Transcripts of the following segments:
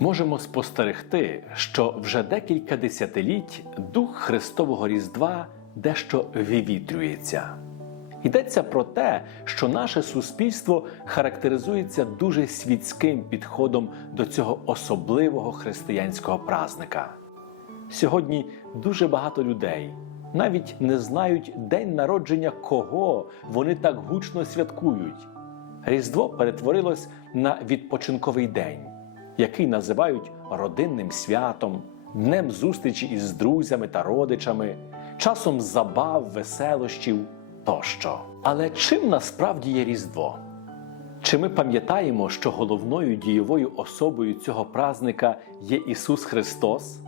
Можемо спостерегти, що вже декілька десятиліть дух Христового Різдва дещо вивітрюється. Йдеться про те, що наше суспільство характеризується дуже світським підходом до цього особливого християнського празника. Сьогодні дуже багато людей навіть не знають день народження кого вони так гучно святкують. Різдво перетворилось на відпочинковий день, який називають родинним святом, днем зустрічі із друзями та родичами, часом забав, веселощів тощо. Але чим насправді є Різдво? Чи ми пам'ятаємо, що головною дієвою особою цього празника є Ісус Христос?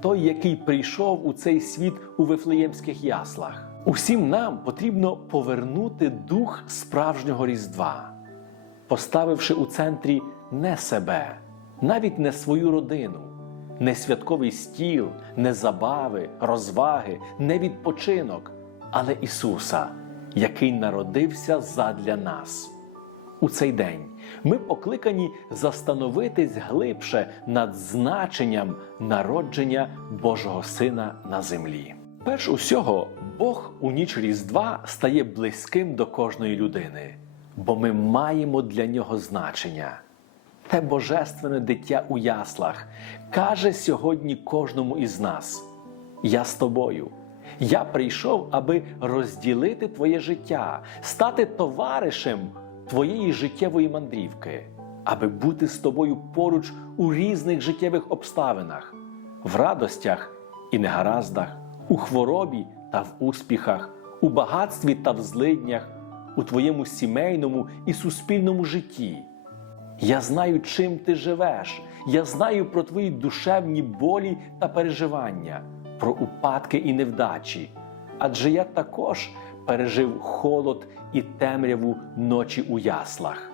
той, який прийшов у цей світ у вифлеємських яслах. Усім нам потрібно повернути дух справжнього Різдва, поставивши у центрі не себе, навіть не свою родину, не святковий стіл, не забави, розваги, не відпочинок, але Ісуса, який народився задля нас. У цей день ми покликані застановитись глибше над значенням народження Божого Сина на землі. Перш усього, Бог у ніч Різдва стає близьким до кожної людини, бо ми маємо для нього значення. Те божественне дитя у яслах каже сьогодні кожному із нас: Я з тобою. Я прийшов, аби розділити твоє життя, стати товаришем твоєї життєвої мандрівки, аби бути з тобою поруч у різних життєвих обставинах, в радостях і негараздах, у хворобі та в успіхах, у багатстві та в злиднях, у твоєму сімейному і суспільному житті. Я знаю, чим ти живеш. Я знаю про твої душевні болі та переживання, про упадки і невдачі. Адже я також пережив холод і темряву ночі у яслах.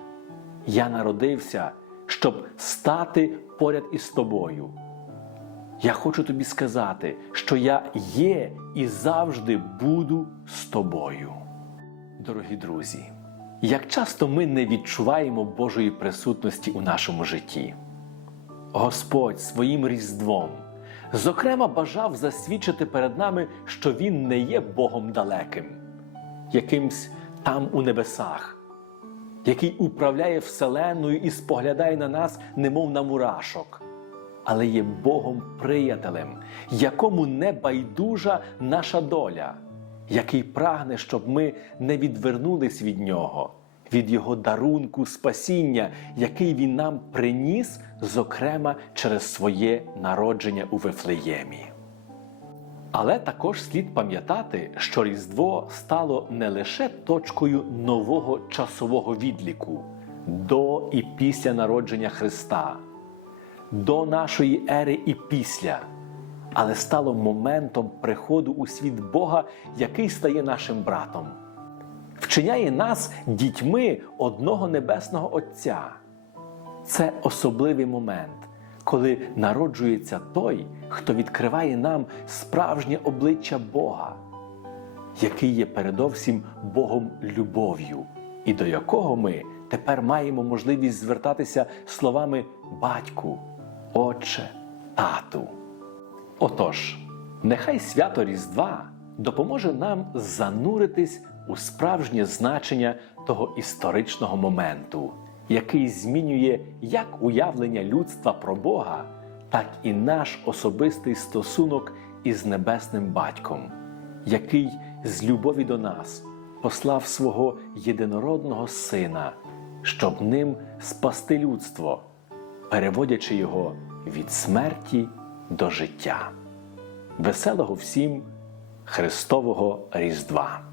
Я народився, щоб стати поряд із тобою. Я хочу тобі сказати, що я є і завжди буду з тобою. Дорогі друзі, як часто ми не відчуваємо Божої присутності у нашому житті. Господь своїм Різдвом, зокрема, бажав засвідчити перед нами, що Він не є Богом далеким, якимсь там у небесах, який управляє Вселенною і споглядає на нас, немов на мурашок, але є Богом приятелем, якому не байдужа наша доля, який прагне, щоб ми не відвернулись від нього, від Його дарунку спасіння, який Він нам приніс, зокрема через своє народження у Вифлеємі. Але також слід пам'ятати, що Різдво стало не лише точкою нового часового відліку до і після народження Христа, до нашої ери і після, але стало моментом приходу у світ Бога, який стає нашим братом, вчиняє нас дітьми одного небесного Отця. Це особливий момент коли народжується той, хто відкриває нам справжнє обличчя Бога, який є передовсім Богом любов'ю, і до якого ми тепер маємо можливість звертатися словами Батьку, Отче, Тату. Отож, нехай свято Різдва допоможе нам зануритись у справжнє значення того історичного моменту який змінює як уявлення людства про Бога, так і наш особистий стосунок із небесним батьком, який з любові до нас послав свого єдинородного Сина, щоб ним спасти людство, переводячи його від смерті до життя. Веселого всім Христового Різдва!